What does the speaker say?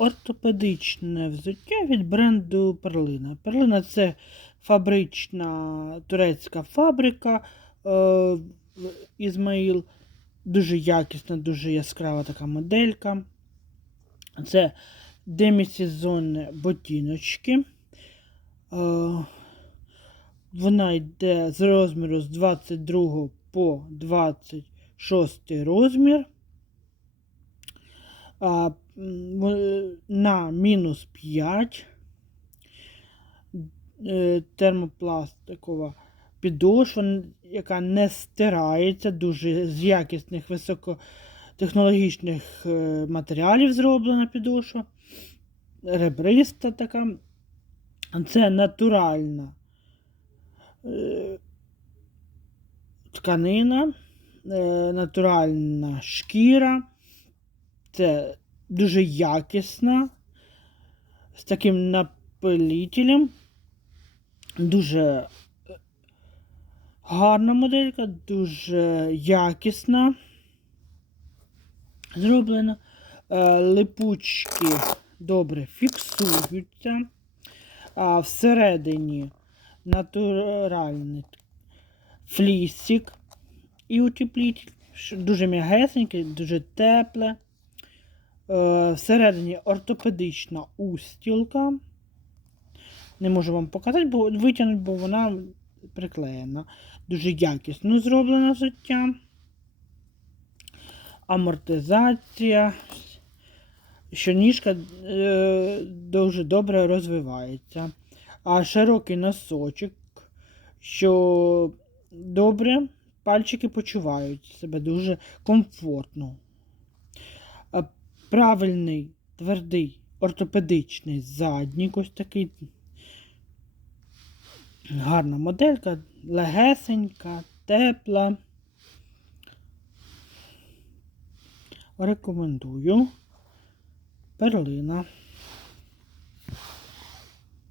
ортопедичне взуття від бренду Перлина. Перлина це фабрична турецька фабрика е, Ізмаїл. Дуже якісна, дуже яскрава така моделька. Це демісезонні ботиночки. Е, вона йде з розміру з 22 по 26 розмір. А, на мінус 5 е, термопластикова підошва, яка не стирається, дуже з якісних високотехнологічних е, матеріалів зроблена підошва. Ребриста така. Це натуральна е, тканина, натуральна шкіра. Це дуже якісна, з таким напилителем. Дуже е, гарна моделька, дуже якісна. Зроблена. Е, Липучки добре фіксуються. А всередині натуральний флісик і утеплитель. Ш- Дуже м'ягесеньке, дуже тепле. Е, Всередині ортопедична устілка. Не можу вам показати, бо витягнути, бо вона приклеєна. Дуже якісно зроблено взуття. Амортизація. Що ніжка е, дуже добре розвивається. А широкий носочок, що добре пальчики почувають себе дуже комфортно. Правильний, твердий, ортопедичний заднік, ось такий. Гарна моделька, легесенька, тепла. Рекомендую. Перлина.